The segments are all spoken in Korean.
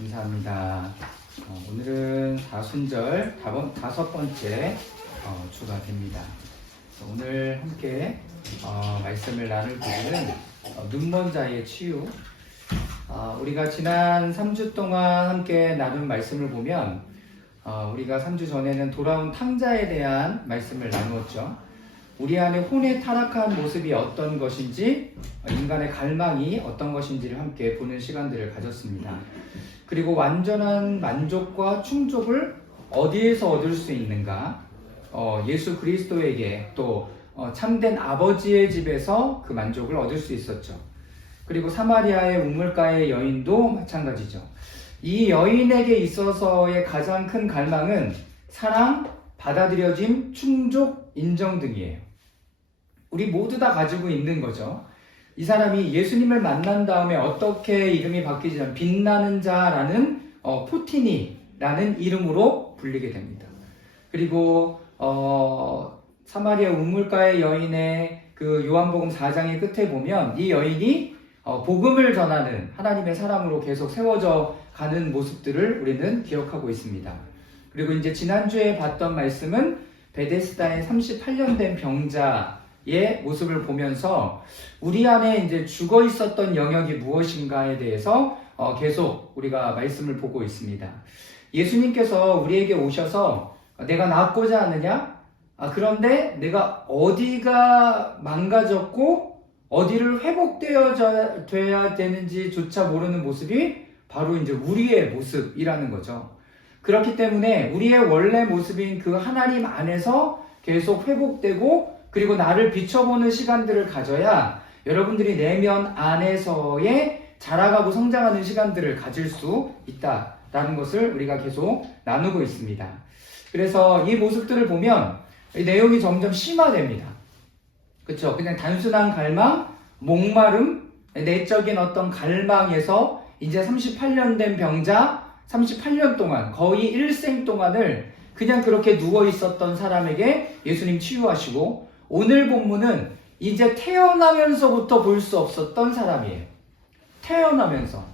감사합니다. 오늘은 사순절 다섯 번째 주가 됩니다. 오늘 함께 말씀을 나눌 부분은 눈먼 자의 치유. 우리가 지난 3주 동안 함께 나눈 말씀을 보면 우리가 3주 전에는 돌아온 탕자에 대한 말씀을 나누었죠. 우리 안에 혼의 타락한 모습이 어떤 것인지, 인간의 갈망이 어떤 것인지를 함께 보는 시간들을 가졌습니다. 그리고 완전한 만족과 충족을 어디에서 얻을 수 있는가? 예수 그리스도에게 또 참된 아버지의 집에서 그 만족을 얻을 수 있었죠. 그리고 사마리아의 우물가의 여인도 마찬가지죠. 이 여인에게 있어서의 가장 큰 갈망은 사랑, 받아들여짐, 충족, 인정 등이에요. 우리 모두 다 가지고 있는 거죠. 이 사람이 예수님을 만난 다음에 어떻게 이름이 바뀌지만 빛나는 자라는 포티니라는 이름으로 불리게 됩니다. 그리고 사마리아 우물가의 여인의 그 요한복음 4장의 끝에 보면 이 여인이 복음을 전하는 하나님의 사람으로 계속 세워져 가는 모습들을 우리는 기억하고 있습니다. 그리고 이제 지난주에 봤던 말씀은 베데스다의 38년 된 병자의 모습을 보면서 우리 안에 이제 죽어 있었던 영역이 무엇인가에 대해서 계속 우리가 말씀을 보고 있습니다. 예수님께서 우리에게 오셔서 내가 낫고자 하느냐? 그런데 내가 어디가 망가졌고 어디를 회복되어야 되는지조차 모르는 모습이 바로 이제 우리의 모습이라는 거죠. 그렇기 때문에 우리의 원래 모습인 그 하나님 안에서 계속 회복되고 그리고 나를 비춰보는 시간들을 가져야 여러분들이 내면 안에서의 자라가고 성장하는 시간들을 가질 수 있다라는 것을 우리가 계속 나누고 있습니다. 그래서 이 모습들을 보면 이 내용이 점점 심화됩니다. 그렇죠? 그냥 단순한 갈망, 목마름, 내적인 어떤 갈망에서 이제 38년 된 병자, 38년 동안 거의 일생 동안을 그냥 그렇게 누워 있었던 사람에게 예수님 치유하시고 오늘 본문은 이제 태어나면서부터 볼 수 없었던 사람이에요. 태어나면서.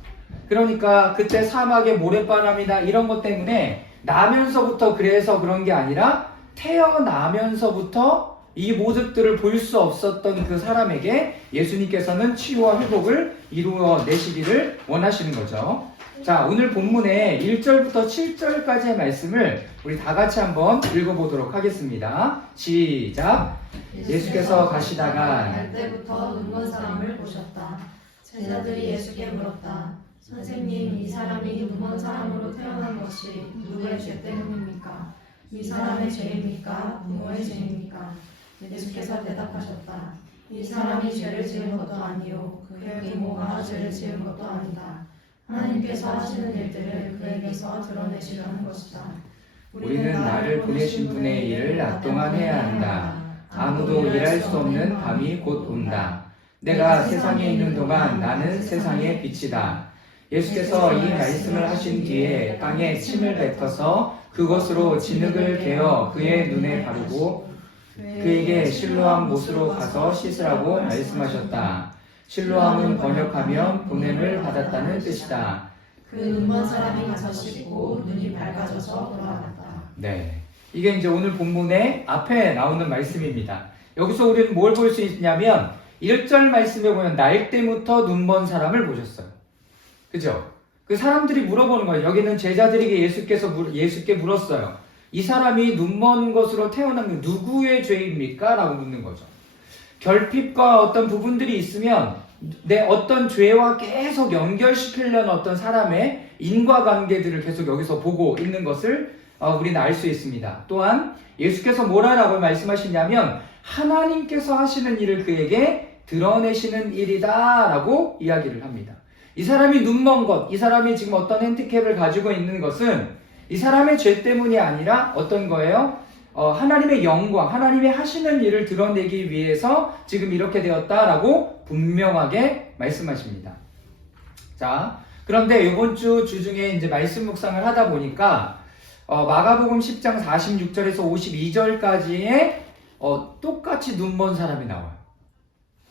그러니까 그때 사막의 모래바람이나 이런 것 때문에 나면서부터 그래서 그런 게 아니라 태어나면서부터 이 모습들을 볼 수 없었던 그 사람에게 예수님께서는 치유와 회복을 이루어내시기를 원하시는 거죠. 자, 오늘 본문의 1절부터 7절까지의 말씀을 우리 다 같이 한번 읽어보도록 하겠습니다. 시작! 예수께서 가시다가 날 때부터 눈먼 사람을 보셨다. 제자들이 예수께 물었다. 선생님, 이 사람이 눈먼 사람으로 태어난 것이 누구의 죄 때문입니까? 이 사람의 죄입니까? 부모의 죄입니까? 예수께서 대답하셨다. 이 사람이 죄를 지은 것도 아니요 그의 부모가 죄를 지은 것도 아니다. 하나님께서 하시는 일들을 그에게서 드러내시려는 것이다. 우리는 나를 보내신 분의 일을 낮 동안 해야 한다. 아무도 일할 수 없는 밤이 곧 온다. 내가 세상에 있는 동안 나는 세상의 빛이다. 예수께서 이 말씀을 하신 뒤에 땅에 침을 뱉어서 그것으로 진흙을 개어 그의 눈에 바르고 그에게 실로암 못으로 가서 씻으라고 말씀하셨다. 실로암은 번역하면 보냄을 받았다는 뜻이다. 그 눈먼 사람이 가서 씻고 눈이 밝아져서 돌아갔다. 네, 이게 이제 오늘 본문의 앞에 나오는 말씀입니다. 여기서 우리는 뭘 볼 수 있냐면 1절 말씀에 보면 날 때부터 눈먼 사람을 보셨어요. 그죠? 그 사람들이 물어보는 거예요. 여기는 제자들에게 예수께 물었어요. 이 사람이 눈먼 것으로 태어난 게 누구의 죄입니까? 라고 묻는 거죠. 결핍과 어떤 부분들이 있으면 내 어떤 죄와 계속 연결시키려는 어떤 사람의 인과관계들을 계속 여기서 보고 있는 것을 우리는 알 수 있습니다. 또한 예수께서 뭐라고 말씀하시냐면 하나님께서 하시는 일을 그에게 드러내시는 일이다 라고 이야기를 합니다. 이 사람이 눈먼 것, 이 사람이 지금 어떤 핸디캡을 가지고 있는 것은 이 사람의 죄 때문이 아니라 어떤 거예요? 하나님의 영광, 하나님의 하시는 일을 드러내기 위해서 지금 이렇게 되었다라고 분명하게 말씀하십니다. 자, 그런데 이번 주 중에 이제 말씀 묵상을 하다 보니까 마가복음 10장 46절에서 52절까지의 똑같이 눈먼 사람이 나와요.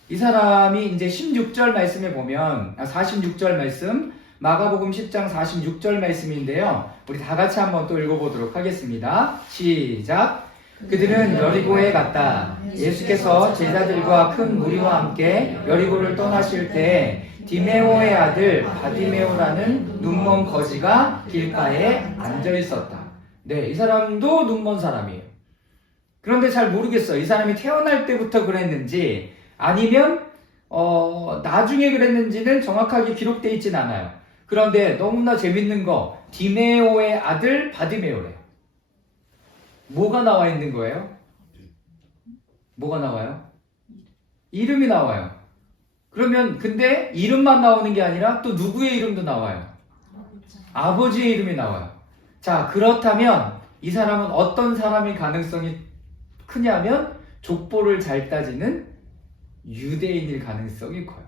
이 사람이 이제 16절 말씀에 보면 46절 말씀 마가복음 10장 46절 말씀인데요. 우리 다 같이 한번 또 읽어보도록 하겠습니다. 시작. 그들은 여리고에 갔다. 예수께서 제자들과 큰 무리와 함께 여리고를 떠나실 때 디메오의 아들 바디메오라는 눈먼 거지가 길가에 앉아 있었다. 네, 이 사람도 눈먼 사람이에요. 그런데 잘 모르겠어요. 이 사람이 태어날 때부터 그랬는지 아니면 나중에 그랬는지는 정확하게 기록되어 있진 않아요. 그런데 너무나 재밌는 거, 디메오의 아들 바디메오래요. 뭐가 나와 있는 거예요? 뭐가 나와요? 이름이 나와요. 그러면 근데 이름만 나오는 게 아니라 또 누구의 이름도 나와요? 아버지의 이름이 나와요. 자, 그렇다면 이 사람은 어떤 사람일 가능성이 크냐면 족보를 잘 따지는 유대인일 가능성이 커요.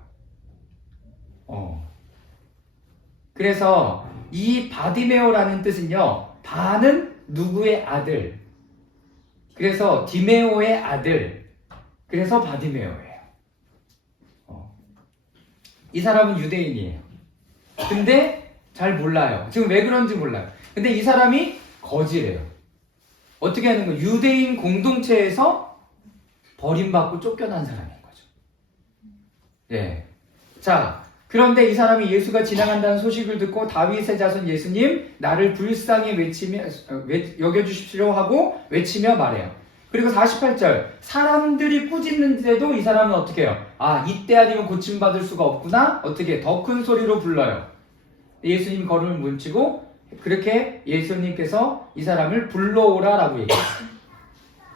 그래서 이 바디메오라는 뜻은요, 바는 누구의 아들, 그래서 디메오의 아들, 그래서 바디메오예요. 이 사람은 유대인이에요. 근데 잘 몰라요. 지금 왜 그런지 몰라요. 근데 이 사람이 거지래요. 어떻게 하는 거예요? 유대인 공동체에서 버림받고 쫓겨난 사람인 거죠. 예. 자, 그런데 이 사람이 예수가 지나간다는 소식을 듣고 다윗의 자손 예수님, 나를 불쌍히 여겨주십시오 하고 외치며 말해요. 그리고 48절, 사람들이 꾸짖는데도 이 사람은 어떻게 해요? 아, 이때 아니면 고침받을 수가 없구나? 어떻게 더 큰 소리로 불러요. 예수님 걸음을 묻히고 그렇게 예수님께서 이 사람을 불러오라라고 얘기해요.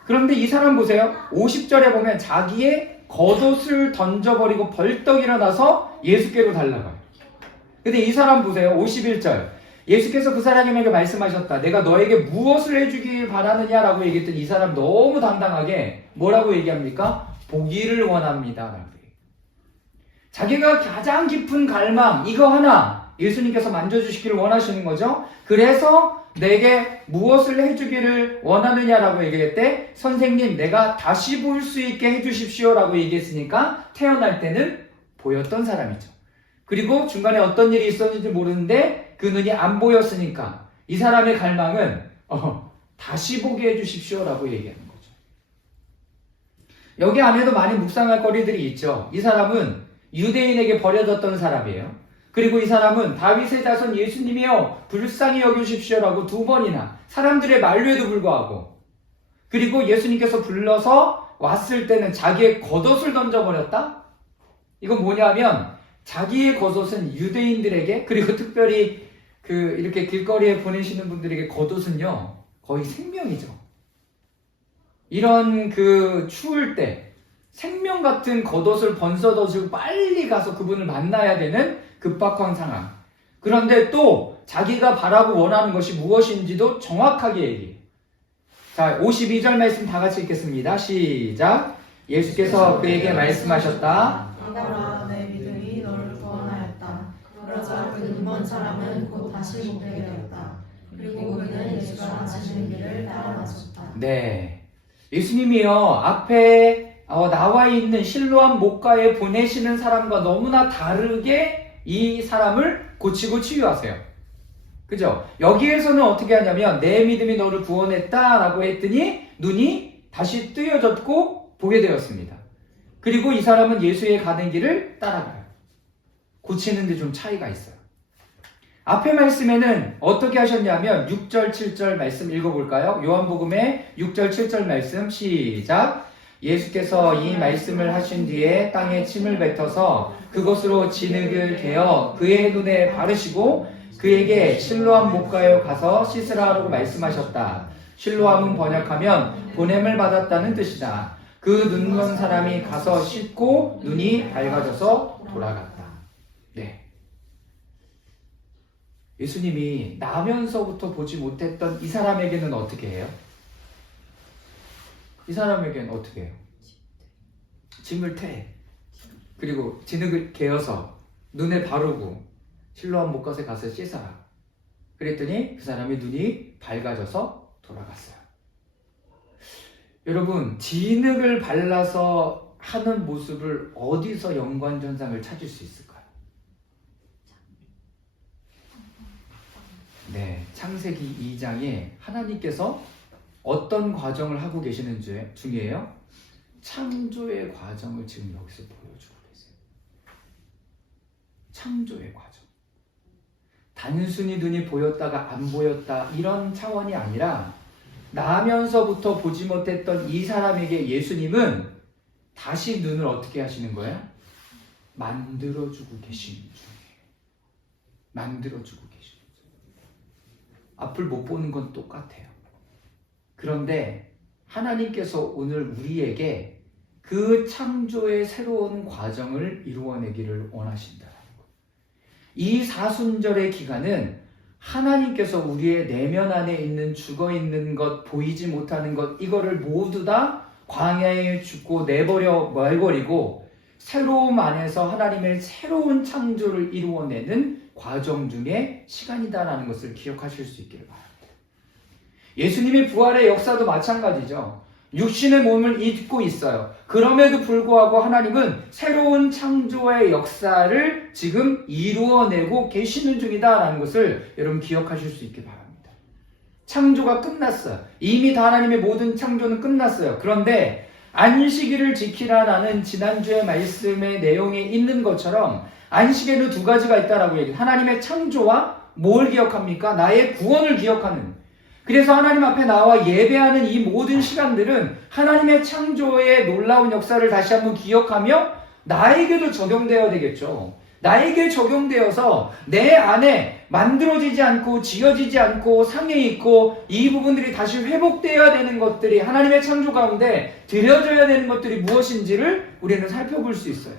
그런데 이 사람 보세요. 50절에 보면 자기의 겉옷을 던져버리고 벌떡 일어나서 예수께로 달려가요. 근데 이 사람 보세요. 51절. 예수께서 그 사람에게 말씀하셨다. 내가 너에게 무엇을 해주길 바라느냐라고 얘기했더니 이 사람 너무 당당하게 뭐라고 얘기합니까? 보기를 원합니다. 라고 얘기해요. 자기가 가장 깊은 갈망 이거 하나 예수님께서 만져주시기를 원하시는 거죠. 그래서 내게 무엇을 해주기를 원하느냐라고 얘기했대. 선생님, 내가 다시 볼 수 있게 해주십시오 라고 얘기했으니까 태어날 때는 보였던 사람이죠. 그리고 중간에 어떤 일이 있었는지 모르는데 그 눈이 안 보였으니까 이 사람의 갈망은 다시 보게 해주십시오 라고 얘기하는 거죠. 여기 안에도 많이 묵상할 거리들이 있죠. 이 사람은 유대인에게 버려졌던 사람이에요. 그리고 이 사람은 다윗의 자손 예수님이여 불쌍히 여겨주십시오라고 2번이나 사람들의 만류에도 불구하고, 그리고 예수님께서 불러서 왔을 때는 자기의 겉옷을 던져버렸다? 이건 뭐냐면 자기의 겉옷은 유대인들에게, 그리고 특별히 이렇게 길거리에 보내시는 분들에게 겉옷은요 거의 생명이죠. 이런 추울 때 생명 같은 겉옷을 번쩍거리고 빨리 가서 그분을 만나야 되는 급박한 상황. 그런데 또 자기가 바라고 원하는 것이 무엇인지도 정확하게 얘기해요. 자, 52절 말씀 다 같이 읽겠습니다. 시작. 예수께서 그에게 말씀하셨다. 일어나, 내 믿음이 너를 구원하였다. 그러자 그 눈먼 사람은 곧 다시 보게 되었다. 그리고 그는 예수가 가시는 길을 따라 나섰다. 네, 예수님이요 앞에 나와 있는 실로암 목가에 보내시는 사람과 너무나 다르게 이 사람을 고치고 치유하세요. 그죠? 여기에서는 어떻게 하냐면 내 믿음이 너를 구원했다라고 했더니 눈이 다시 뜨여졌고 보게 되었습니다. 그리고 이 사람은 예수의 가는 길을 따라가요. 고치는데 좀 차이가 있어요. 앞에 말씀에는 어떻게 하셨냐면 6절 7절 말씀 읽어볼까요? 요한복음의 6절 7절 말씀 시작. 예수께서 이 말씀을 하신 뒤에 땅에 침을 뱉어서 그것으로 진흙을 개어 그의 눈에 바르시고 그에게 실로암 목가에 가서 씻으라고 말씀하셨다. 실로암은 번역하면 보냄을 받았다는 뜻이다. 그 눈먼 사람이 가서 씻고 눈이 밝아져서 돌아갔다. 네. 예수님이 나면서부터 보지 못했던 이 사람에게는 어떻게 해요? 이 사람에게는 어떻게 해요? 짐을 퇴. 그리고 진흙을 개어서 눈에 바르고 실로암 목가에 가서 씻어라. 그랬더니 그 사람의 눈이 밝아져서 돌아갔어요. 여러분, 진흙을 발라서 하는 모습을 어디서 연관전상을 찾을 수 있을까요? 창세기 2장에 하나님께서 어떤 과정을 하고 계시는 중이에요? 창조의 과정을 지금 여기서 보여주고 계세요. 창조의 과정. 단순히 눈이 보였다가 안 보였다 이런 차원이 아니라 나면서부터 보지 못했던 이 사람에게 예수님은 다시 눈을 어떻게 하시는 거야? 만들어주고 계시는 중이에요. 만들어주고 계시는 중이에요. 앞을 못 보는 건 똑같아요. 그런데 하나님께서 오늘 우리에게 그 창조의 새로운 과정을 이루어내기를 원하신다는 것. 이 사순절의 기간은 하나님께서 우리의 내면 안에 있는 죽어있는 것, 보이지 못하는 것, 이거를 모두 다 광야에 죽고 말버리고 새로움 안에서 하나님의 새로운 창조를 이루어내는 과정 중에 시간이다라는 것을 기억하실 수 있기를 바랍니다. 예수님의 부활의 역사도 마찬가지죠. 육신의 몸을 입고 있어요. 그럼에도 불구하고 하나님은 새로운 창조의 역사를 지금 이루어내고 계시는 중이다라는 것을 여러분 기억하실 수 있기 바랍니다. 창조가 끝났어요. 이미 다 하나님의 모든 창조는 끝났어요. 그런데 안식일을 지키라라는 지난주의 말씀의 내용에 있는 것처럼 안식에는 두 가지가 있다라고 얘기해요. 하나님의 창조와 뭘 기억합니까? 나의 구원을 기억하는. 그래서 하나님 앞에 나와 예배하는 이 모든 시간들은 하나님의 창조의 놀라운 역사를 다시 한번 기억하며 나에게도 적용되어야 되겠죠. 나에게 적용되어서 내 안에 만들어지지 않고 지어지지 않고 상해 있고 이 부분들이 다시 회복되어야 되는 것들이 하나님의 창조 가운데 드려져야 되는 것들이 무엇인지를 우리는 살펴볼 수 있어요.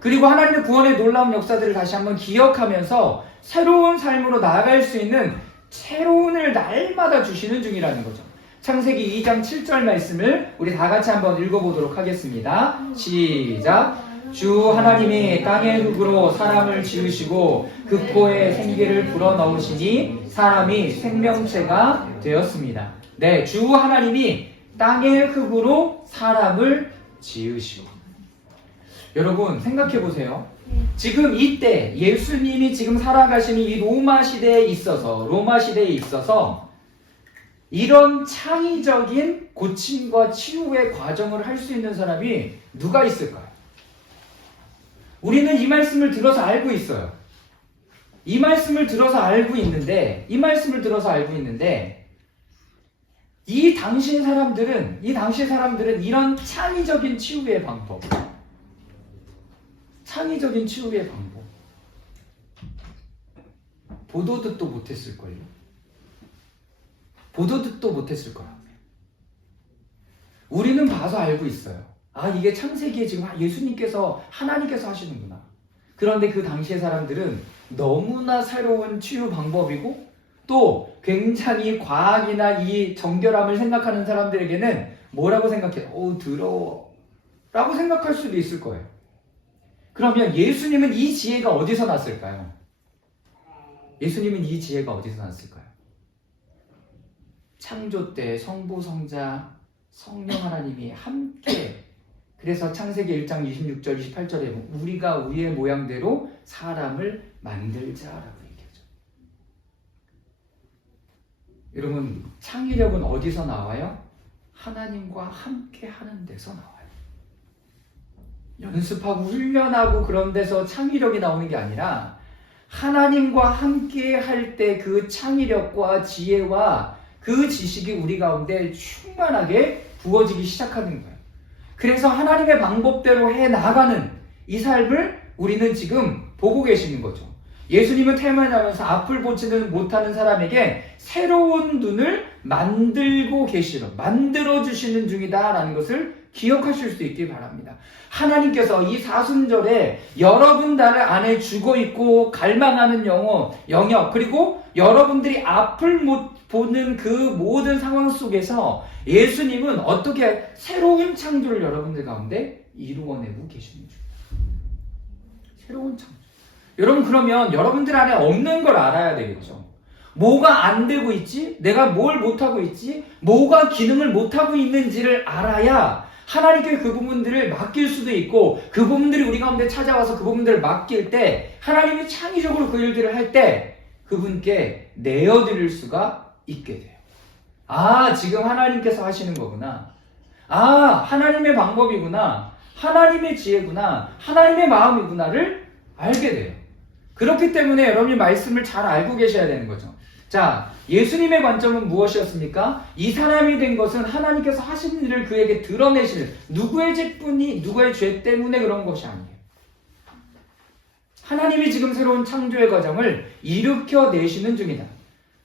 그리고 하나님의 구원의 놀라운 역사들을 다시 한번 기억하면서 새로운 삶으로 나아갈 수 있는 새로운을 날마다 주시는 중이라는 거죠. 창세기 2장 7절 말씀을 우리 다 같이 한번 읽어보도록 하겠습니다. 시작. 주 하나님이 땅의 흙으로 사람을 지으시고 그 코에 생기를 불어넣으시니 사람이 생명체가 되었습니다. 네, 주 하나님이 땅의 흙으로 사람을 지으시고. 여러분 생각해 보세요. 지금 이때 예수님이 지금 살아가시는 이 로마 시대에 있어서 이런 창의적인 고침과 치유의 과정을 할 수 있는 사람이 누가 있을까요? 우리는 이 말씀을 들어서 알고 있어요. 이 말씀을 들어서 알고 있는데 이 당시 사람들은 이런 창의적인 치유의 방법 보도 듣도 못했을걸요. 우리는 봐서 알고 있어요. 아, 이게 창세기에 지금 예수님께서 하나님께서 하시는구나. 그런데 그 당시의 사람들은 너무나 새로운 치유 방법이고 또 굉장히 과학이나 이 정결함을 생각하는 사람들에게는 뭐라고 생각해요? 더러워 라고 생각할 수도 있을 거예요. 그러면 예수님은 이 지혜가 어디서 났을까요? 창조 때 성부, 성자, 성령 하나님이 함께, 그래서 창세기 1장 26절, 28절에 우리가 우리의 모양대로 사람을 만들자라고 얘기하죠. 여러분, 창의력은 어디서 나와요? 하나님과 함께 하는 데서 나와요. 연습하고 훈련하고 그런 데서 창의력이 나오는 게 아니라 하나님과 함께 할 때 그 창의력과 지혜와 그 지식이 우리 가운데 충만하게 부어지기 시작하는 거예요. 그래서 하나님의 방법대로 해 나가는 이 삶을 우리는 지금 보고 계시는 거죠. 예수님은 태어나면서 앞을 보지는 못하는 사람에게 새로운 눈을 만들어주시는 중이다라는 것을 기억하실 수 있길 바랍니다. 하나님께서 이 사순절에 여러분 안에 죽어있고 갈망하는 영역, 그리고 여러분들이 앞을 못 보는 그 모든 상황 속에서 예수님은 어떻게 새로운 창조를 여러분들 가운데 이루어내고 계시는 중입니다. 새로운 창조. 여러분, 그러면 여러분들 안에 없는 걸 알아야 되겠죠. 뭐가 안 되고 있지? 내가 뭘 못하고 있지? 뭐가 기능을 못하고 있는지를 알아야 하나님께 그 부분들을 맡길 수도 있고, 그 부분들이 우리 가운데 찾아와서 그 부분들을 맡길 때 하나님이 창의적으로 그 일들을 할 때 그분께 내어드릴 수가 있게 돼요. 아, 지금 하나님께서 하시는 거구나. 아, 하나님의 방법이구나. 하나님의 지혜구나. 하나님의 마음이구나를 알게 돼요. 그렇기 때문에 여러분이 말씀을 잘 알고 계셔야 되는 거죠. 자, 예수님의 관점은 무엇이었습니까? 이 사람이 된 것은 하나님께서 하신 일을 그에게 드러내실 누구의 죄 때문에 그런 것이 아니에요. 하나님이 지금 새로운 창조의 과정을 일으켜내시는 중이다.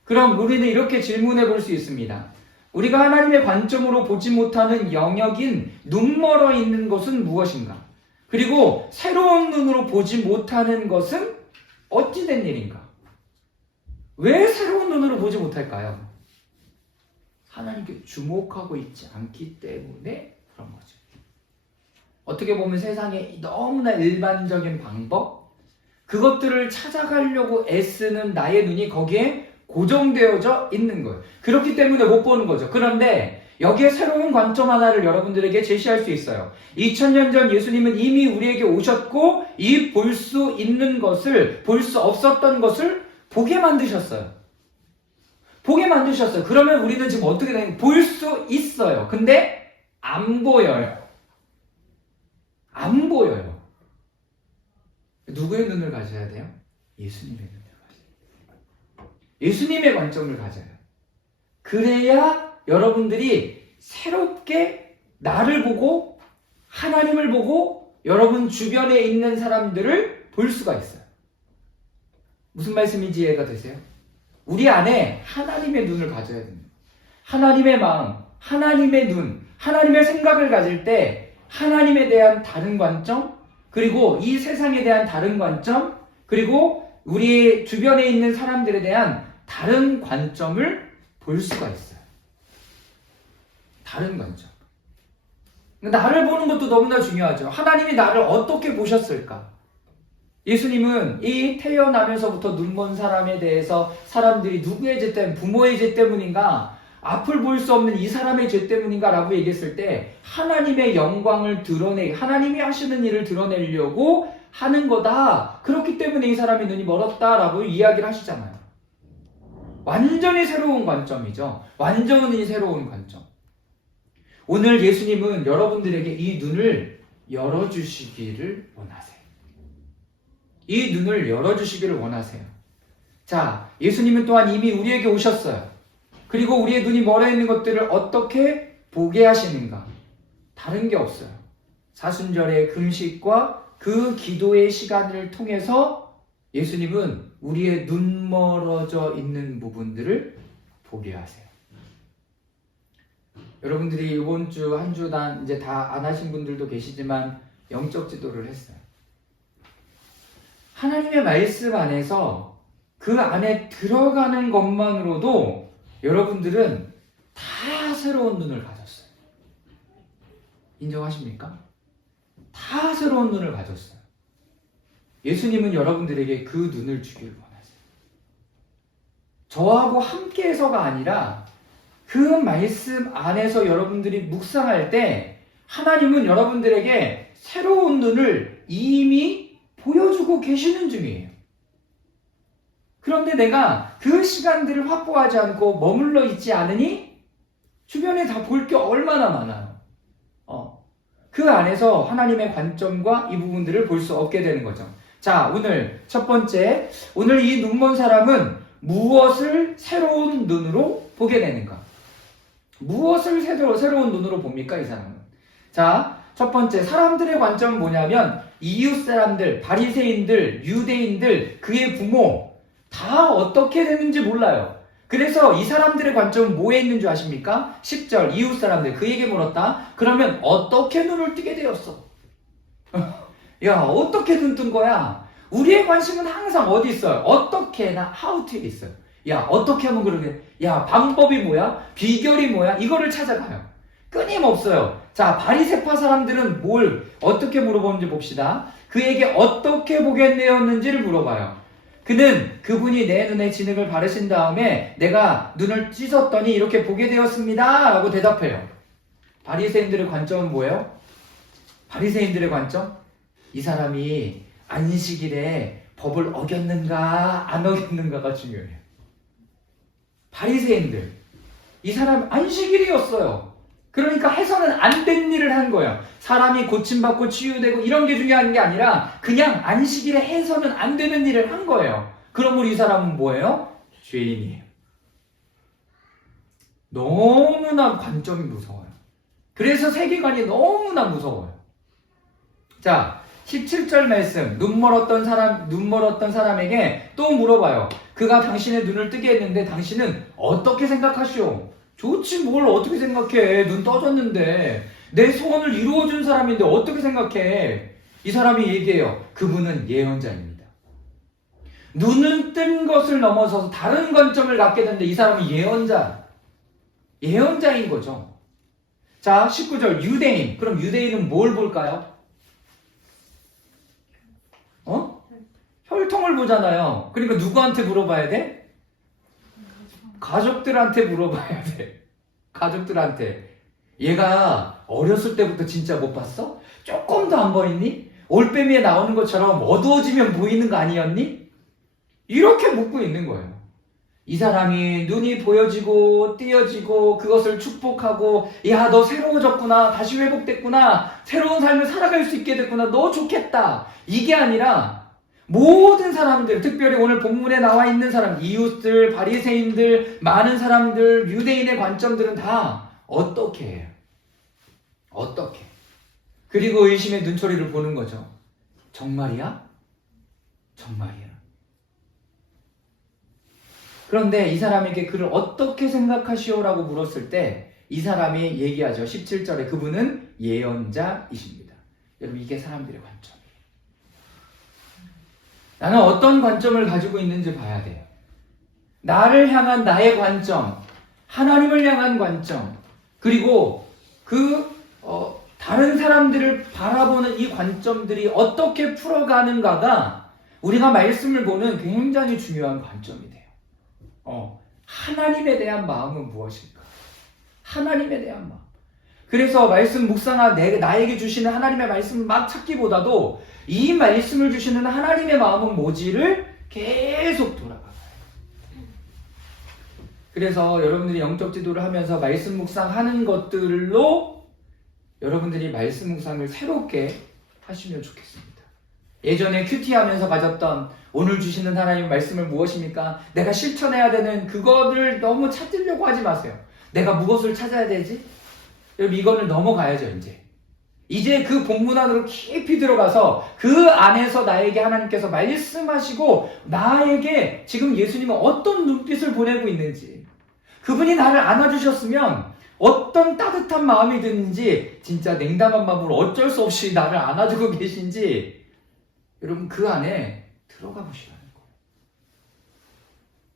그럼 우리는 이렇게 질문해 볼 수 있습니다. 우리가 하나님의 관점으로 보지 못하는 영역인 눈멀어 있는 것은 무엇인가? 그리고 새로운 눈으로 보지 못하는 것은 어찌 된 일인가? 왜 새로운 눈으로 보지 못할까요? 하나님께 주목하고 있지 않기 때문에 그런 거죠. 어떻게 보면 세상에 너무나 일반적인 방법, 그것들을 찾아가려고 애쓰는 나의 눈이 거기에 고정되어져 있는 거예요. 그렇기 때문에 못 보는 거죠. 그런데 여기에 새로운 관점 하나를 여러분들에게 제시할 수 있어요. 2000년 전 예수님은 이미 우리에게 오셨고 이 볼 수 있는 것을, 볼 수 없었던 것을 보게 만드셨어요. 보게 만드셨어요. 그러면 우리는 지금 어떻게 되는 거예요? 볼 수 있어요. 근데 안 보여요. 안 보여요. 누구의 눈을 가져야 돼요? 예수님의 눈을 가져야 돼요. 예수님의 관점을 가져요. 그래야 여러분들이 새롭게 나를 보고 하나님을 보고 여러분 주변에 있는 사람들을 볼 수가 있어요. 무슨 말씀인지 이해가 되세요? 우리 안에 하나님의 눈을 가져야 됩니다. 하나님의 마음, 하나님의 눈, 하나님의 생각을 가질 때 하나님에 대한 다른 관점, 그리고 이 세상에 대한 다른 관점, 그리고 우리 주변에 있는 사람들에 대한 다른 관점을 볼 수가 있어요. 다른 관점. 나를 보는 것도 너무나 중요하죠. 하나님이 나를 어떻게 보셨을까? 예수님은 이 태어나면서부터 눈먼 사람에 대해서 사람들이 누구의 죄 때문에, 부모의 죄 때문인가, 앞을 볼 수 없는 이 사람의 죄 때문인가 라고 얘기했을 때 하나님의 영광을 하나님이 하시는 일을 드러내려고 하는 거다. 그렇기 때문에 이 사람의 눈이 멀었다라고 이야기를 하시잖아요. 완전히 새로운 관점이죠. 완전히 새로운 관점. 오늘 예수님은 여러분들에게 이 눈을 열어주시기를 원하세요. 이 눈을 열어주시기를 원하세요. 자, 예수님은 또한 이미 우리에게 오셨어요. 그리고 우리의 눈이 멀어 있는 것들을 어떻게 보게 하시는가? 다른 게 없어요. 사순절의 금식과 그 기도의 시간을 통해서 예수님은 우리의 눈 멀어져 있는 부분들을 보게 하세요. 여러분들이 이번 주 한 주단 이제 다 안 하신 분들도 계시지만 영적 지도를 했어요. 하나님의 말씀 안에서 그 안에 들어가는 것만으로도 여러분들은 다 새로운 눈을 가졌어요. 인정하십니까? 다 새로운 눈을 가졌어요. 예수님은 여러분들에게 그 눈을 주기를 원하세요. 저하고 함께해서가 아니라 그 말씀 안에서 여러분들이 묵상할 때 하나님은 여러분들에게 새로운 눈을 이미 보여주고 계시는 중이에요. 그런데 내가 그 시간들을 확보하지 않고 머물러 있지 않으니 주변에 다 볼 게 얼마나 많아요. 그 안에서 하나님의 관점과 이 부분들을 볼 수 없게 되는 거죠. 자, 오늘 첫 번째, 오늘 이 눈먼 사람은 무엇을 새로운 눈으로 보게 되는가? 무엇을 새로운 눈으로 봅니까, 이 사람은? 자, 첫 번째, 사람들의 관점은 뭐냐면 이웃 사람들, 바리새인들, 유대인들, 그의 부모 다 어떻게 되는지 몰라요. 그래서 이 사람들의 관점은 뭐에 있는 줄 아십니까? 10절, 이웃 사람들 그에게 물었다. 그러면 어떻게 눈을 뜨게 되었어? 야, 어떻게 눈 뜬 거야? 우리의 관심은 항상 어디 있어요? 어떻게나 how to 있어요. 야, 어떻게 하면 그러게? 야, 방법이 뭐야? 비결이 뭐야? 이거를 찾아가요. 끊임없어요. 자, 바리새파 사람들은 어떻게 물어보는지 봅시다. 그에게 어떻게 보겠네였는지를 물어봐요. 그분이 내 눈에 진흙을 바르신 다음에 내가 눈을 찢었더니 이렇게 보게 되었습니다 라고 대답해요. 바리새인들의 관점은 뭐예요? 바리새인들의 관점? 이 사람이 안식일에 법을 어겼는가 안 어겼는가가 중요해요. 바리새인들, 이 사람 안식일이었어요. 그러니까 해서는 안 된 일을 한 거예요. 사람이 고침받고 치유되고 이런 게 중요한 게 아니라 그냥 안식일에 해서는 안 되는 일을 한 거예요. 그러므로 이 사람은 뭐예요? 죄인이에요. 너무나 관점이 무서워요. 그래서 세계관이 너무나 무서워요. 자, 17절 말씀, 눈 멀었던 사람에게 또 물어봐요. 그가 당신의 눈을 뜨게 했는데 당신은 어떻게 생각하시오? 좋지, 뭘 어떻게 생각해? 눈 떠졌는데. 내 소원을 이루어준 사람인데 어떻게 생각해? 이 사람이 얘기해요. 그분은 예언자입니다. 눈은 뜬 것을 넘어서서 다른 관점을 갖게 되는데 이 사람은 예언자인 거죠. 자, 19절 유대인. 그럼 유대인은 뭘 볼까요? 혈통을 보잖아요. 그러니까 누구한테 물어봐야 돼? 가족들한테 물어봐야 돼. 가족들한테. 얘가 어렸을 때부터 진짜 못 봤어? 조금도 안 보이니? 올빼미에 나오는 것처럼 어두워지면 보이는 거 아니었니? 이렇게 묻고 있는 거예요. 이 사람이 눈이 보여지고 띄어지고 그것을 축복하고, 야, 너 새로워졌구나, 다시 회복됐구나, 새로운 삶을 살아갈 수 있게 됐구나, 너 좋겠다, 이게 아니라 모든 사람들, 특별히 오늘 본문에 나와 있는 사람, 이웃들, 바리새인들, 많은 사람들, 유대인의 관점들은 다 어떻게 해요? 어떻게? 그리고 의심의 눈초리를 보는 거죠. 정말이야? 정말이야. 그런데 이 사람에게 그를 어떻게 생각하시오라고 물었을 때 이 사람이 얘기하죠. 17절에 그분은 예언자이십니다. 여러분, 이게 사람들의 관점이에요. 나는 어떤 관점을 가지고 있는지 봐야 돼요. 나를 향한 나의 관점, 하나님을 향한 관점, 그리고 다른 사람들을 바라보는 이 관점들이 어떻게 풀어가는가가 우리가 말씀을 보는 굉장히 중요한 관점이 돼요. 하나님에 대한 마음은 무엇일까? 하나님에 대한 마음. 그래서 말씀 묵상하 나에게 주시는 하나님의 말씀을 막 찾기보다도 이 말씀을 주시는 하나님의 마음은 뭐지를 계속 돌아가요. 그래서 여러분들이 영적 지도를 하면서 말씀 묵상하는 것들로 여러분들이 말씀 묵상을 새롭게 하시면 좋겠습니다. 예전에 큐티 하면서 가졌던 오늘 주시는 하나님의 말씀은 무엇입니까? 내가 실천해야 되는 그거를 너무 찾으려고 하지 마세요. 내가 무엇을 찾아야 되지? 여러분, 이거를 넘어가야죠. 이제 그 본문 안으로 깊이 들어가서 그 안에서 나에게 하나님께서 말씀하시고 나에게 지금 예수님은 어떤 눈빛을 보내고 있는지, 그분이 나를 안아주셨으면 어떤 따뜻한 마음이 드는지, 진짜 냉담한 마음으로 어쩔 수 없이 나를 안아주고 계신지 여러분 그 안에 들어가 보시라는 거예요.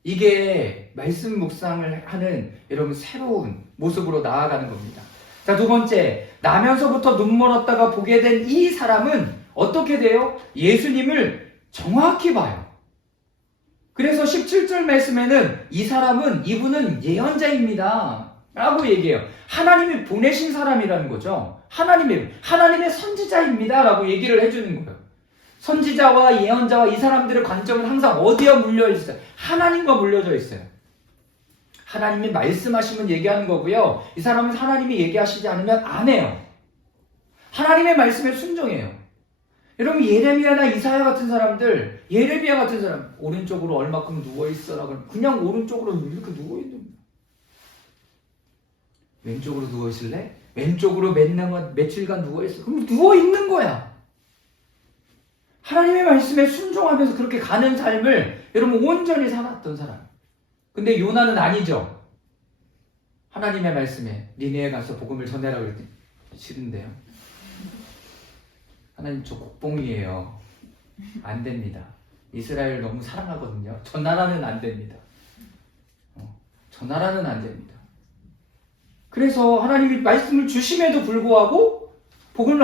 이게 말씀 묵상을 하는 여러분 새로운 모습으로 나아가는 겁니다. 자, 두 번째, 나면서부터 눈 멀었다가 보게 된 이 사람은 어떻게 돼요? 예수님을 정확히 봐요. 그래서 17절 말씀에는 이분은 예언자입니다 라고 얘기해요. 하나님이 보내신 사람이라는 거죠. 하나님의 선지자입니다 라고 얘기를 해주는 거예요. 선지자와 예언자와 이 사람들의 관점은 항상 어디에 물려 있어요? 하나님과 물려져 있어요. 하나님이 말씀하시면 얘기하는 거고요. 이 사람은 하나님이 얘기하시지 않으면 안 해요. 하나님의 말씀에 순종해요. 여러분, 예레미야나 이사야 같은 사람들, 예레미야 같은 사람, 오른쪽으로 얼마큼 누워있어라. 그냥 오른쪽으로 이렇게 누워있는 거예요. 왼쪽으로 누워있을래? 왼쪽으로 며칠간 누워있어. 그럼 누워있는 거야. 하나님의 말씀에 순종하면서 그렇게 가는 삶을 여러분 온전히 살았던 사람. 근데 요나는 아니죠. 하나님의 말씀에 니네에 가서 복음을 전해라 그랬더니 싫은데요. 하나님, 저 국뽕이에요. 안 됩니다. 이스라엘 너무 사랑하거든요. 저 나라는 안 됩니다. 저 나라는 안 됩니다. 그래서 하나님이 말씀을 주심에도 불구하고 복음을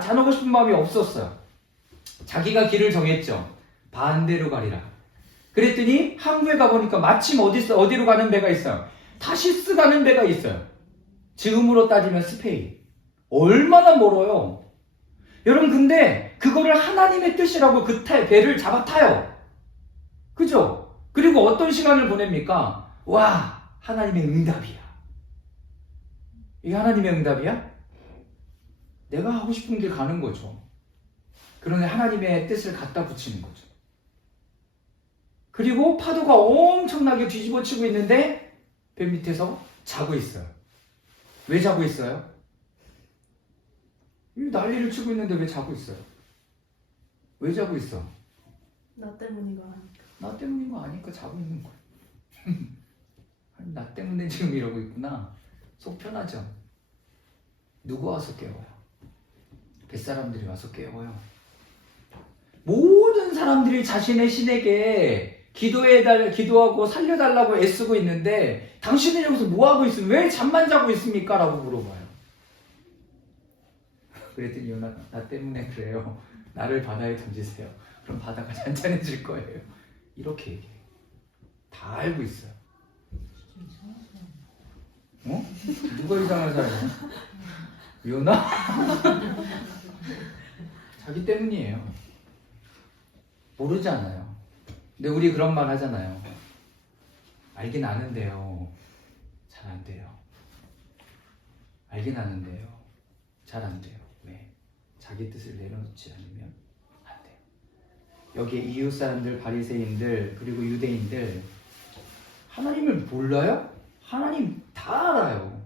전하고 싶은 마음이 없었어요. 자기가 길을 정했죠. 반대로 가리라. 그랬더니 항구에 가보니까 마침 어디로 가는 배가 있어요? 타시스 가는 배가 있어요. 지금으로 따지면 스페인. 얼마나 멀어요. 여러분, 근데 그거를 하나님의 뜻이라고 그 배를 잡아 타요. 그죠? 그리고 어떤 시간을 보냅니까? 와, 하나님의 응답이야. 이게 하나님의 응답이야? 내가 하고 싶은 길 가는 거죠. 그러니 하나님의 뜻을 갖다 붙이는 거죠. 그리고 파도가 엄청나게 뒤집어치고 있는데 배 밑에서 자고 있어요. 왜 자고 있어요? 난리를 치고 있는데 왜 자고 있어요? 왜 자고 있어? 나 때문인 거 아니까. 나 때문인 거 아니까 자고 있는 거야. 아니, 나 때문에 지금 이러고 있구나. 속 편하죠? 누가 와서 깨워요? 뱃사람들이 와서 깨워요. 모든 사람들이 자신의 신에게 기도하고 살려달라고 애쓰고 있는데 당신은 여기서 뭐하고 있으면 왜 잠만 자고 있습니까? 라고 물어봐요. 그랬더니 나 때문에 그래요. 나를 바다에 던지세요. 그럼 바다가 잔잔해질 거예요. 이렇게 얘기해요. 다 알고 있어요. 어? 누가 이상한 사람이야? 요나? 자기 때문이에요. 모르지 않아요. 근데 우리 그런 말 하잖아요. 알긴 아는데요. 잘 안 돼요. 알긴 아는데요. 잘 안 돼요. 왜? 자기 뜻을 내려놓지 않으면 안 돼요. 여기에 이웃 사람들, 바리새인들, 그리고 유대인들 하나님을 몰라요? 하나님 다 알아요.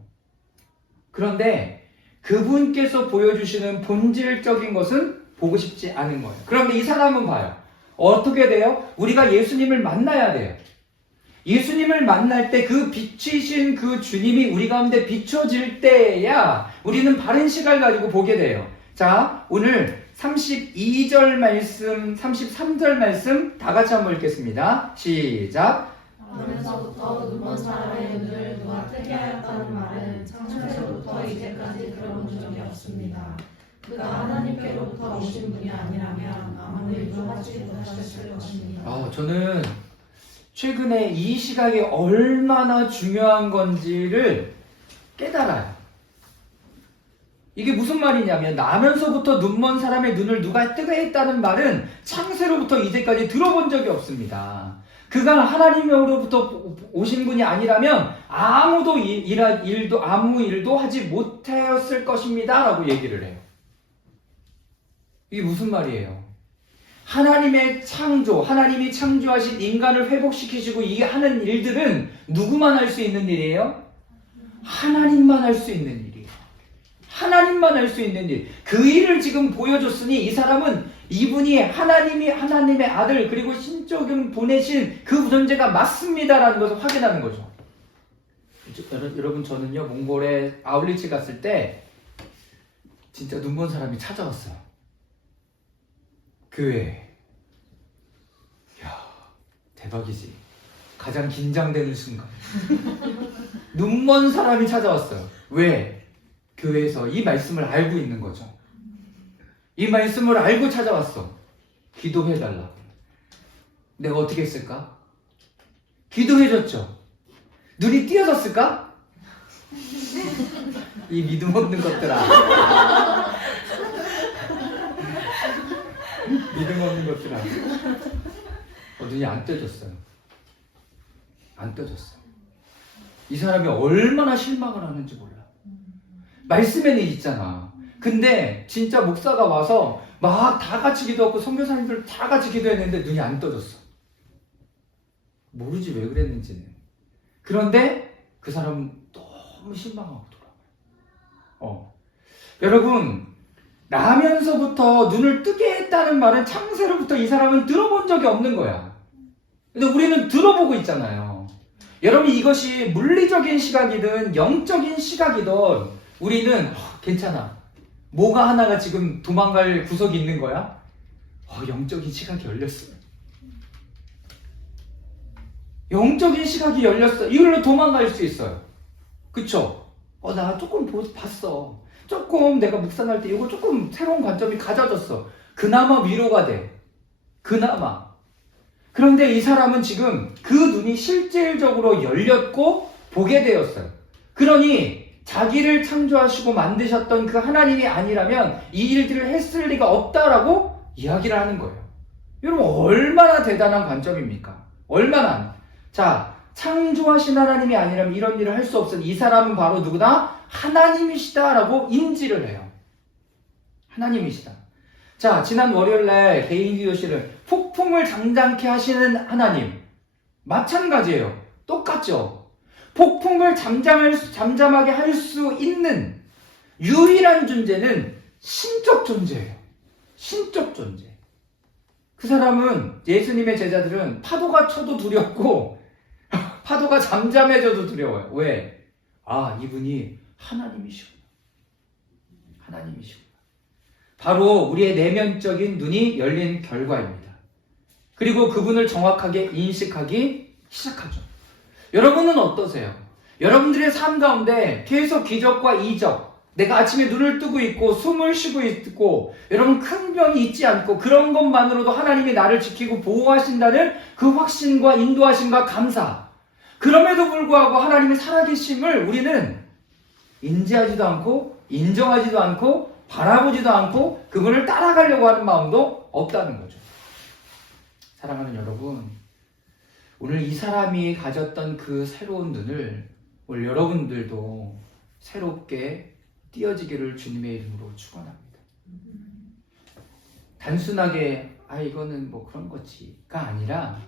그런데 그분께서 보여주시는 본질적인 것은 보고 싶지 않은 거예요. 그런데 이 사람은 봐요. 어떻게 돼요? 우리가 예수님을 만나야 돼요. 예수님을 만날 때 그 빛이신 그 주님이 우리 가운데 비춰질 때야 우리는 바른 시각을 가지고 보게 돼요. 자, 오늘 32절 말씀, 33절 말씀 다 같이 한번 읽겠습니다. 시작. 하면서부터 눈먼 사람의 눈을 누가 뜨게 하였다는 말은 창세로부터 이제까지 들어본 적이 없습니다. 그가 하나님께로부터 오신 분이 아니라면 아무리 누구같이 못하셨을 것입니다. 저는 최근에 이 시각이 얼마나 중요한 건지를 깨달아요. 이게 무슨 말이냐면 나면서부터 눈먼 사람의 눈을 누가 뜨게 했다는 말은 창세로부터 이제까지 들어본 적이 없습니다. 그가 하나님으로부터 오신 분이 아니라면 아무 일도 하지 못하였을 것입니다 라고 얘기를 해요. 이게 무슨 말이에요? 하나님의 창조, 하나님이 창조하신 인간을 회복시키시고 이게 하는 일들은 누구만 할 수 있는 일이에요? 하나님만 할 수 있는 일이에요. 하나님만 할 수 있는 일. 그 일을 지금 보여줬으니 이 사람은 이분이 하나님의 아들 그리고 신적인 보내신 그 존재가 맞습니다라는 것을 확인하는 거죠. 여러분 저는요 몽골에 아울리치 갔을 때 진짜 눈먼 사람이 찾아왔어요. 교회에. 야, 대박이지. 가장 긴장되는 순간. 눈먼 사람이 찾아왔어요. 왜? 교회에서 이 말씀을 알고 있는 거죠. 이 말씀을 알고 찾아왔어. 기도해달라. 내가 어떻게 했을까? 기도해줬죠. 눈이 띄어졌을까? 이 믿음 없는 것들아. 믿음 없는 것들아. 눈이 안 떠졌어요. 안 떠졌어요. 이 사람이 얼마나 실망을 하는지 몰라. 말씀에는 있잖아. 근데 진짜 목사가 와서 막 다 같이 기도하고 선교사님들 다 같이 기도했는데 눈이 안 떠졌어. 모르지 왜 그랬는지는. 그런데 그 사람은 너무 실망하고 돌아가요. 여러분 나면서부터 눈을 뜨게 했다는 말은 창세로부터 이 사람은 들어본 적이 없는 거야. 근데 우리는 들어보고 있잖아요. 여러분 이것이 물리적인 시각이든 영적인 시각이든 우리는 괜찮아. 뭐가 하나가 지금 도망갈 구석이 있는 거야? 영적인 시각이 열렸어요. 영적인 시각이 열렸어. 이걸로 도망갈 수 있어요. 그쵸? 나 조금 봤어. 조금 내가 묵상할 때 이거 조금 새로운 관점이 가져졌어. 그나마 위로가 돼. 그나마. 그런데 이 사람은 지금 그 눈이 실질적으로 열렸고 보게 되었어요. 그러니 자기를 창조하시고 만드셨던 그 하나님이 아니라면 이 일들을 했을 리가 없다라고 이야기를 하는 거예요. 여러분, 얼마나 대단한 관점입니까? 얼마나. 자, 창조하신 하나님이 아니라면 이런 일을 할 수 없은 이 사람은 바로 누구다? 하나님이시다라고 인지를 해요. 하나님이시다. 자, 지난 월요일날 개인 기도실을 폭풍을 잠잠케 하시는 하나님, 마찬가지예요. 똑같죠. 폭풍을 잠잠하게 할 수 있는 유일한 존재는 신적 존재예요. 신적 존재. 그 사람은, 예수님의 제자들은 파도가 쳐도 두렵고 파도가 잠잠해져도 두려워요. 왜? 아, 이분이 하나님이시구나. 하나님이시구나. 바로 우리의 내면적인 눈이 열린 결과입니다. 그리고 그분을 정확하게 인식하기 시작하죠. 여러분은 어떠세요? 여러분들의 삶 가운데 계속 기적과 이적, 내가 아침에 눈을 뜨고 있고 숨을 쉬고 있고 여러분 큰 병이 있지 않고 그런 것만으로도 하나님이 나를 지키고 보호하신다는 그 확신과 인도하심과 감사, 그럼에도 불구하고 하나님의 살아계심을 우리는 인지하지도 않고 인정하지도 않고 바라보지도 않고 그분을 따라가려고 하는 마음도 없다는 거죠. 사랑하는 여러분, 오늘 이 사람이 가졌던 그 새로운 눈을 오늘 여러분들도 새롭게 띄어지기를 주님의 이름으로 축원합니다. 단순하게 이거는 뭐 그런 거지가 아니라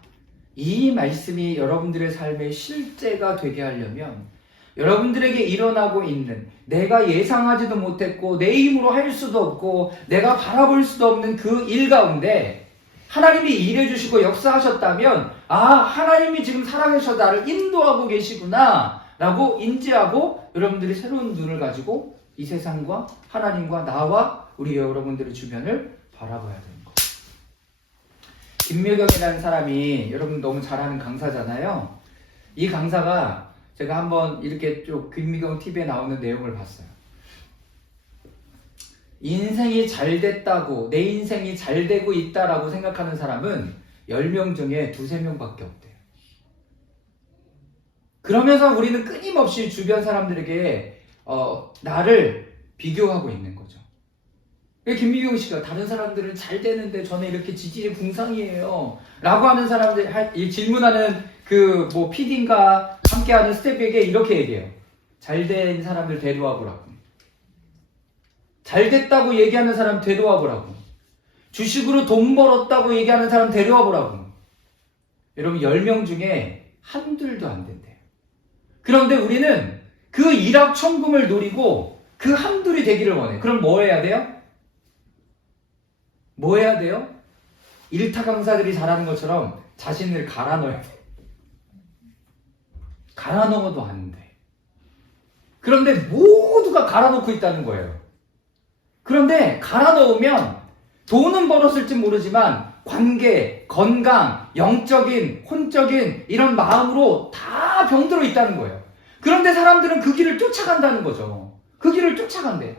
이 말씀이 여러분들의 삶의 실제가 되게 하려면 여러분들에게 일어나고 있는, 내가 예상하지도 못했고 내 힘으로 할 수도 없고 내가 바라볼 수도 없는 그 일 가운데 하나님이 일해주시고 역사하셨다면, 아, 하나님이 지금 살아계셔 나를 인도하고 계시구나 라고 인지하고 여러분들이 새로운 눈을 가지고 이 세상과 하나님과 나와 우리 여러분들의 주변을 바라봐야 되는 거예요. 김묘경이라는 사람이 여러분 너무 잘 아는 강사잖아요. 이 강사가 제가 한번 이렇게 좀 김미경 TV에 나오는 내용을 봤어요. 인생이 잘 됐다고, 내 인생이 잘 되고 있다라고 생각하는 사람은 10명 중에 2-3명밖에 없대요. 그러면서 우리는 끊임없이 주변 사람들에게 나를 비교하고 있는 거죠. 김미경 씨가 다른 사람들은 잘 되는데 저는 이렇게 지질이 궁상이에요 라고 하는 사람들, 질문하는 그 뭐 PD인가 함께하는 스태프에게 이렇게 얘기해요. 잘 된 사람들 데려와 보라고. 잘 됐다고 얘기하는 사람 데려와 보라고. 주식으로 돈 벌었다고 얘기하는 사람 데려와 보라고. 여러분 10명 중에 한둘도 안 된대요. 그런데 우리는 그 일확천금을 노리고 그 한둘이 되기를 원해. 그럼 뭐 해야 돼요? 뭐 해야 돼요? 일타 강사들이 잘하는 것처럼 자신을 갈아 넣어야 돼. 갈아 넣어도 안 돼. 그런데 모두가 갈아 넣고 있다는 거예요. 그런데 갈아 넣으면 돈은 벌었을지 모르지만 관계, 건강, 영적인, 혼적인 이런 마음으로 다 병들어 있다는 거예요. 그런데 사람들은 그 길을 쫓아간다는 거죠. 그 길을 쫓아간대요.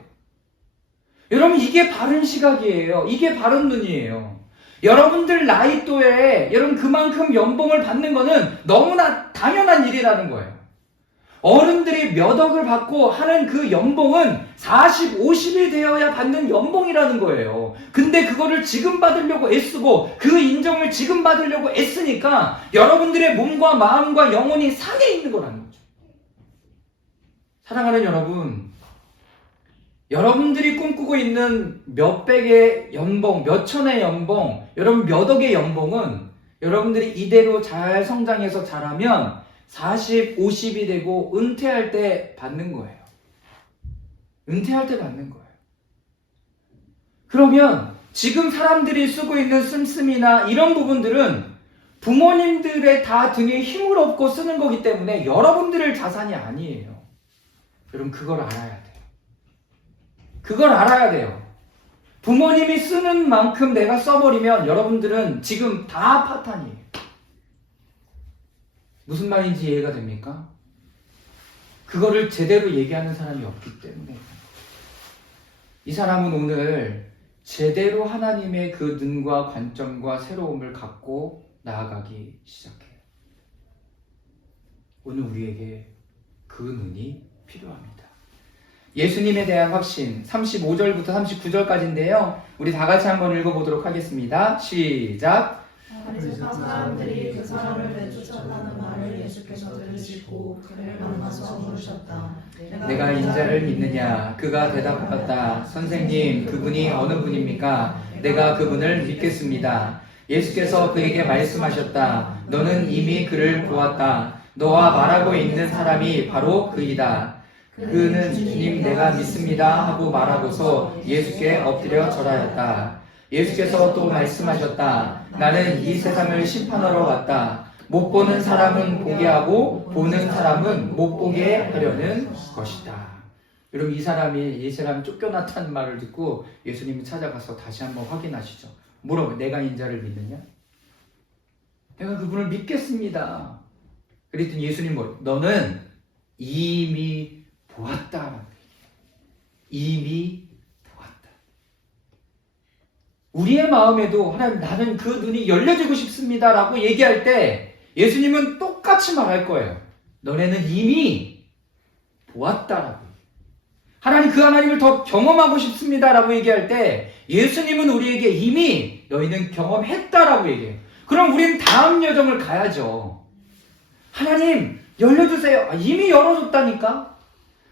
여러분, 이게 바른 시각이에요. 이게 바른 눈이에요. 여러분들 나이 또래 여러분 그만큼 연봉을 받는 거는 너무나 당연한 일이라는 거예요. 어른들이 몇 억을 받고 하는 그 연봉은 40, 50이 되어야 받는 연봉이라는 거예요. 근데 그거를 지금 받으려고 애쓰고 그 인정을 지금 받으려고 애쓰니까 여러분들의 몸과 마음과 영혼이 상해 있는 거라는 거죠. 사랑하는 여러분, 여러분들이 꿈꾸고 있는 몇백의 연봉, 몇천의 연봉, 여러분 몇 억의 연봉은 여러분들이 이대로 잘 성장해서 잘하면 40, 50이 되고 은퇴할 때 받는 거예요. 은퇴할 때 받는 거예요. 그러면 지금 사람들이 쓰고 있는 씀씀이나 이런 부분들은 부모님들의 다 등에 힘을 얻고 쓰는 거기 때문에 여러분들의 자산이 아니에요. 여러분 그걸 알아야 돼요. 그걸 알아야 돼요. 부모님이 쓰는 만큼 내가 써버리면 여러분들은 지금 다 파탄이에요. 무슨 말인지 이해가 됩니까? 그거를 제대로 얘기하는 사람이 없기 때문에. 이 사람은 오늘 제대로 하나님의 그 눈과 관점과 새로움을 갖고 나아가기 시작해요. 오늘 우리에게 그 눈이 필요합니다. 예수님에 대한 확신 35절부터 39절까지인데요. 우리 다 같이 한번 읽어보도록 하겠습니다. 시작. 바리새파 사람들이 그 사람을 내쫓았다는 말을 예수께서 들으시고 그를 만나서 물으셨다. 내가 인자를 믿느냐? 그가 대답하였다. 선생님, 그분이 어느 분입니까? 내가 그분을 믿겠습니다. 예수께서 그에게 말씀하셨다. 너는 이미 그를 보았다. 너와 말하고 있는 사람이 바로 그이다. 그는 주님 내가 믿습니다 하고 말하고서 예수께 엎드려 절하였다. 예수께서 또 말씀하셨다. 나는 이 세상을 심판하러 왔다. 못 보는 사람은 보게 하고 보는 사람은 못 보게 하려는 것이다. 여러분 이 사람이 쫓겨났다는 말을 듣고 예수님이 찾아가서 다시 한번 확인하시죠. 물어봐요. 내가 인자를 믿느냐? 내가 그분을 믿겠습니다. 그랬더니 예수님 너는 이미 보았다. 이미 보았다. 우리의 마음에도 하나님 나는 그 눈이 열려지고 싶습니다 라고 얘기할 때 예수님은 똑같이 말할 거예요. 너네는 이미 보았다라고. 하나님 그 하나님을 더 경험하고 싶습니다 라고 얘기할 때 예수님은 우리에게 이미 너희는 경험했다라고 얘기해요. 그럼 우리는 다음 여정을 가야죠. 하나님 열려주세요. 이미 열어줬다니까.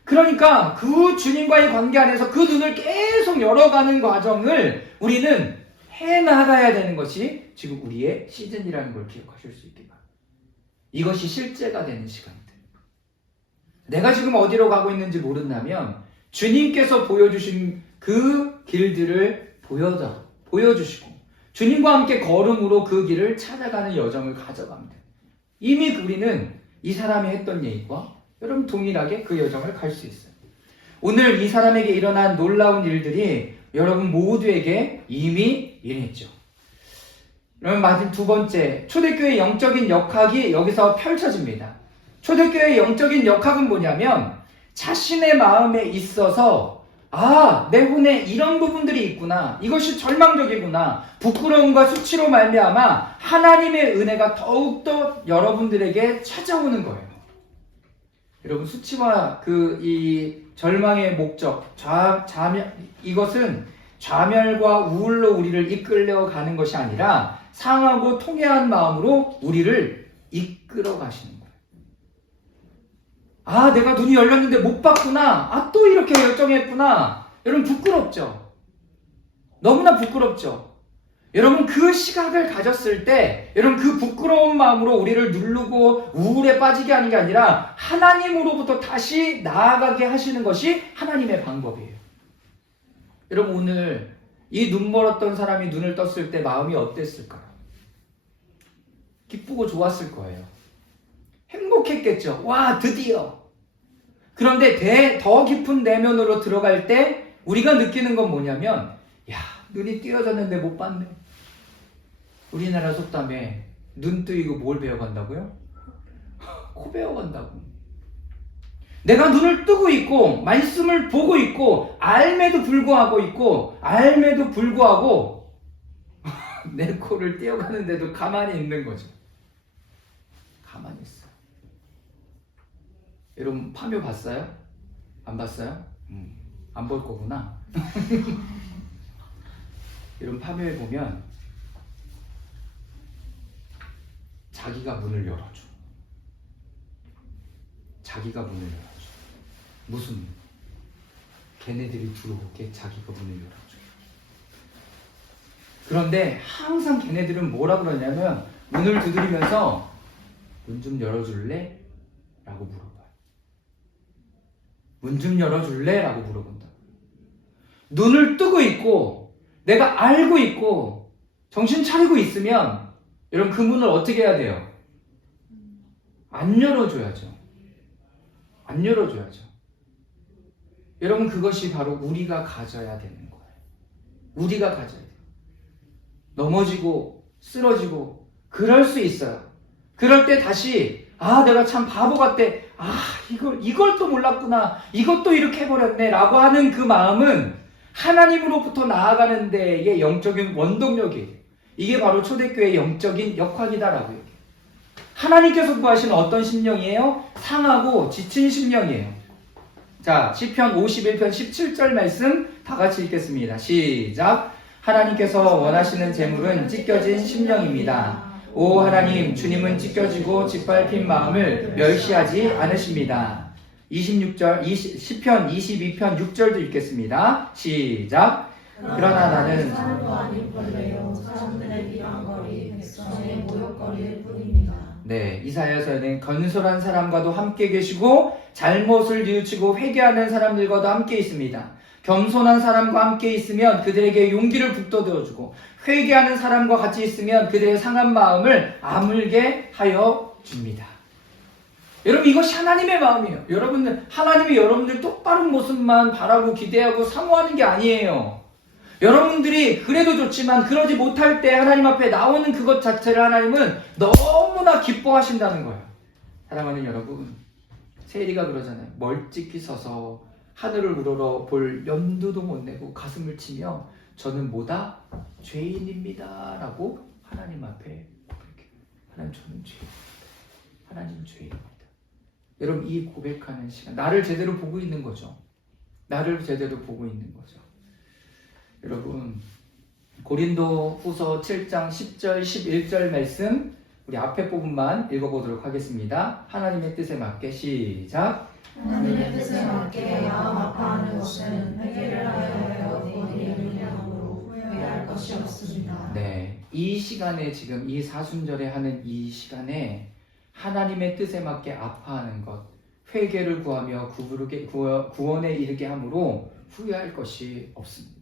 그러니까 그 주님과의 관계 안에서 그 눈을 계속 열어가는 과정을 우리는 해나가야 되는 것이 지금 우리의 시즌이라는 걸 기억하실 수 있게 바랍니다. 이것이 실제가 되는 시간들. 내가 지금 어디로 가고 있는지 모른다면 주님께서 보여주신 그 길들을 보여주시고 주님과 함께 걸음으로 그 길을 찾아가는 여정을 가져갑니다. 이미 우리는 이 사람이 했던 얘기와 여러분 동일하게 그 여정을 갈 수 있어요. 오늘 이 사람에게 일어난 놀라운 일들이 여러분 모두에게 이미 일어났죠. 그러면 마지막 두 번째, 초대교회의 영적인 역학이 여기서 펼쳐집니다. 초대교회의 영적인 역학은 뭐냐면 자신의 마음에 있어서 내 혼에 이런 부분들이 있구나. 이것이 절망적이구나. 부끄러움과 수치로 말미암아 하나님의 은혜가 더욱더 여러분들에게 찾아오는 거예요. 여러분 수치와 이 절망의 목적, 이것은 좌멸과 우울로 우리를 이끌려가는 것이 아니라 상하고 통회한 마음으로 우리를 이끌어 가시는 거예요. 내가 눈이 열렸는데 못 봤구나. 또 이렇게 열정했구나. 여러분 부끄럽죠? 너무나 부끄럽죠? 여러분 그 시각을 가졌을 때 여러분 그 부끄러운 마음으로 우리를 누르고 우울에 빠지게 하는 게 아니라 하나님으로부터 다시 나아가게 하시는 것이 하나님의 방법이에요. 여러분 오늘 이 눈 멀었던 사람이 눈을 떴을 때 마음이 어땠을까요? 기쁘고 좋았을 거예요. 행복했겠죠. 와 드디어. 그런데 더 깊은 내면으로 들어갈 때 우리가 느끼는 건 뭐냐면 눈이 띄어졌는데 못 봤네. 우리나라 속담에 눈 뜨이고 뭘 배워간다고요? 코 배워간다고. 내가 눈을 뜨고 있고 말씀을 보고 있고 알매도 불구하고 내 코를 띄어가는데도 가만히 있는 거죠. 가만히 있어. 여러분 파묘 봤어요? 안 봤어요? 안 볼 거구나. 여러분 파묘에 보면 자기가 문을 열어줘. 무슨 문? 걔네들이 들어오게 자기가 문을 열어줘. 그런데 항상 걔네들은 뭐라 그러냐면 문을 두드리면서 문 좀 열어줄래? 라고 물어봐요. 문 좀 열어줄래? 라고 물어본다. 눈을 뜨고 있고 내가 알고 있고 정신 차리고 있으면 여러분 그 문을 어떻게 해야 돼요? 안 열어줘야죠. 여러분 그것이 바로 우리가 가져야 되는 거예요. 우리가 가져야 돼요. 넘어지고 쓰러지고 그럴 수 있어요. 그럴 때 다시 내가 참 바보 같대. 이걸 또 몰랐구나. 이것도 이렇게 해버렸네 라고 하는 그 마음은 하나님으로부터 나아가는 데의 영적인 원동력이에요. 이게 바로 초대교회의 영적인 역학이다라고 얘기해요. 하나님께서 구하시는 어떤 심령이에요? 상하고 지친 심령이에요. 자, 시편 51편 17절 말씀 다 같이 읽겠습니다. 시작. 하나님께서 원하시는 제물은 찢겨진 심령입니다. 오 하나님, 주님은 찢겨지고 짓밟힌 마음을 멸시하지 않으십니다. 10편 22편 6절도 읽겠습니다. 시작. 그러나 나는 사람도 아닌 벌레요 사람들의 비방거리 백성의 모욕거리일 뿐입니다. 네, 이사야서에는 건설한 사람과도 함께 계시고 잘못을 뉘우치고 회개하는 사람들과도 함께 있습니다. 겸손한 사람과 함께 있으면 그들에게 용기를 북돋워주고 회개하는 사람과 같이 있으면 그들의 상한 마음을 아물게 하여 줍니다. 여러분, 이것이 하나님의 마음이에요. 여러분들, 하나님이 여러분들 똑바른 모습만 바라고 기대하고 사모하는 게 아니에요. 여러분들이 그래도 좋지만 그러지 못할 때 하나님 앞에 나오는 그것 자체를 하나님은 너무나 기뻐하신다는 거예요. 사랑하는 여러분, 세리가 그러잖아요. 멀찍이 서서 하늘을 우러러 볼 염두도 못 내고 가슴을 치며 저는 뭐다? 죄인입니다 라고 하나님 앞에 고백해요. 하나님, 저는 죄인입니다. 하나님, 죄인입니다. 여러분, 이 고백하는 시간, 나를 제대로 보고 있는 거죠. 나를 제대로 보고 있는 거죠. 여러분, 고린도 후서 7장 10절 11절 말씀 우리 앞에 부분만 읽어보도록 하겠습니다. 하나님의 뜻에 맞게 시작. 하나님의 뜻에 맞게 마음 아파하는 것은 회개를 하여 본인의 능력으로 후회할 것이 없습니다. 네, 이 시간에 지금 이 사순절에 하는 이 시간에 하나님의 뜻에 맞게 아파하는 것, 회개를 구하며 구원에 이르게 함으로 후회할 것이 없습니다.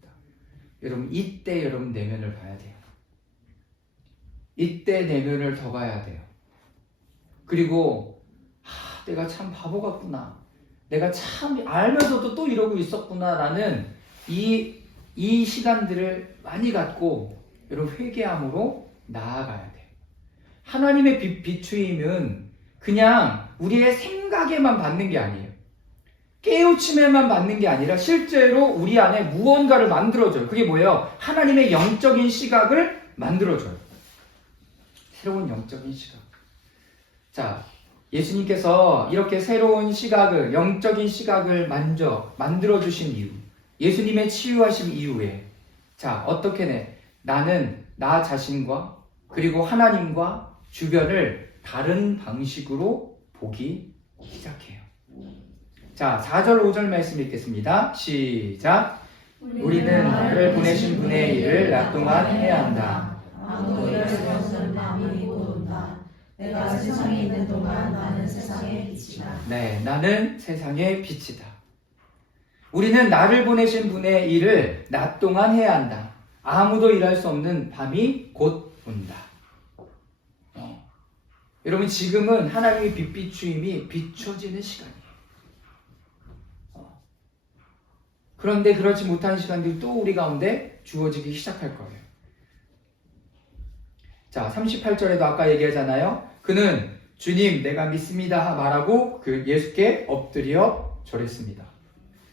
여러분, 이때 여러분 내면을 봐야 돼요. 이때 내면을 더 봐야 돼요. 그리고 내가 참 바보 같구나. 내가 참 알면서도 또 이러고 있었구나 라는 이 시간들을 많이 갖고 여러분 회개함으로 나아가야 돼요. 하나님의 비추임은 그냥 우리의 생각에만 받는 게 아니에요. 깨우침에만 받는 게 아니라 실제로 우리 안에 무언가를 만들어줘요. 그게 뭐예요? 하나님의 영적인 시각을 만들어줘요. 새로운 영적인 시각. 자, 예수님께서 이렇게 새로운 시각을, 영적인 시각을 만들어주신 이유, 예수님의 치유하신 이후에, 자, 어떻게 나는 나 자신과 그리고 하나님과 주변을 다른 방식으로 보기 시작해요. 자, 4절 5절 말씀 읽겠습니다. 시작. 우리는 나를 보내신 분의 일을 낮 동안 해야 한다. 아무도 일할 수 없는 밤이 곧 온다. 내가 세상에 있는 동안 나는 세상의 빛이다. 네, 나는 세상의 빛이다. 우리는 나를 보내신 분의 일을 낮 동안 해야 한다. 아무도 일할 수 없는 밤이 곧 온다. 여러분, 지금은 하나님의 빛 비추임이 비춰지는 시간이에요. 그런데 그렇지 못한 시간들이 또 우리 가운데 주어지기 시작할 거예요. 자, 38절에도 아까 얘기하잖아요. 그는 주님 내가 믿습니다 말하고 그 예수께 엎드려 절했습니다.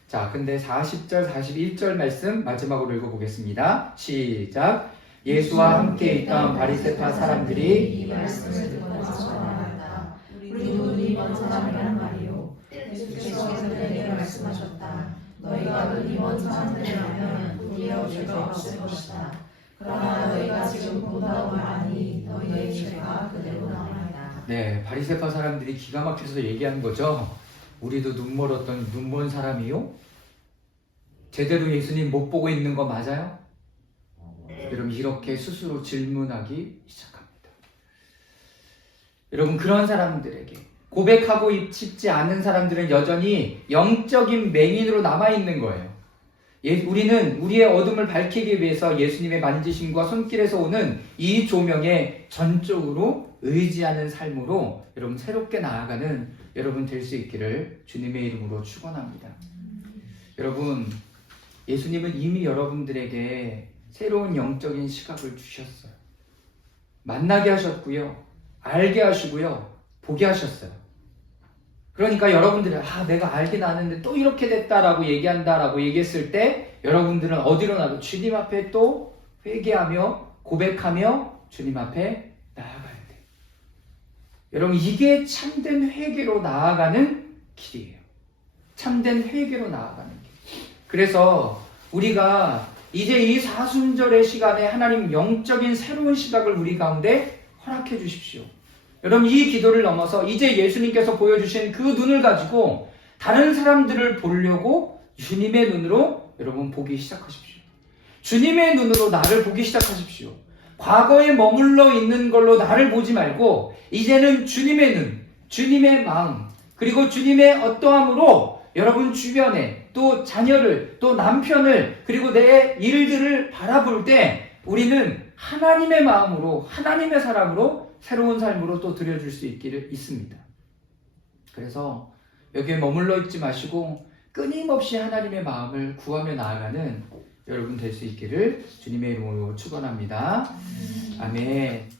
자, 근데 40절 41절 말씀 마지막으로 읽어보겠습니다. 시작. 예수와 함께 있던 바리새파 사람들이 이 말씀을 듣고 나서 말한다. 우리도 눈이 먼 사람이란 말이요. 예수께서 그들에게 말씀하셨다. 너희가 눈이 먼 사람들이라면 우리의 죄가 없을 것이다. 그러나 너희가 지금 본다고 하니 너희의 죄가 그대로 남아있다. 네, 바리새파 사람들이 기가 막혀서 얘기한 거죠. 우리도 눈 멀었던 눈 먼 사람이요? 제대로 예수님 못 보고 있는 거 맞아요? 여러분, 이렇게 스스로 질문하기 시작합니다. 여러분, 그런 사람들에게 고백하고 싶지 않은 사람들은 여전히 영적인 맹인으로 남아있는 거예요. 우리는 우리의 어둠을 밝히기 위해서 예수님의 만지심과 손길에서 오는 이 조명에 전적으로 의지하는 삶으로 여러분 새롭게 나아가는 여러분 될 수 있기를 주님의 이름으로 축원합니다. 여러분, 예수님은 이미 여러분들에게 새로운 영적인 시각을 주셨어요. 만나게 하셨고요. 알게 하시고요. 보게 하셨어요. 그러니까 여러분들이 내가 알긴 아는데 또 이렇게 됐다라고 얘기한다라고 얘기했을 때 여러분들은 어디로 나가? 주님 앞에 또 회개하며 고백하며 주님 앞에 나아가야 돼요. 여러분, 이게 참된 회개로 나아가는 길이에요. 참된 회개로 나아가는 길. 그래서 우리가 이제 이 사순절의 시간에 하나님 영적인 새로운 시각을 우리 가운데 허락해 주십시오. 여러분, 이 기도를 넘어서 이제 예수님께서 보여주신 그 눈을 가지고 다른 사람들을 보려고 주님의 눈으로 여러분 보기 시작하십시오. 주님의 눈으로 나를 보기 시작하십시오. 과거에 머물러 있는 걸로 나를 보지 말고 이제는 주님의 눈, 주님의 마음, 그리고 주님의 어떠함으로 여러분 주변에 또 자녀를, 또 남편을, 그리고 내 일들을 바라볼 때 우리는 하나님의 마음으로, 하나님의 사람으로 새로운 삶으로 또 들여줄 수 있습니다. 그래서 여기에 머물러 있지 마시고 끊임없이 하나님의 마음을 구하며 나아가는 여러분 될 수 있기를 주님의 이름으로 축원합니다. 아멘.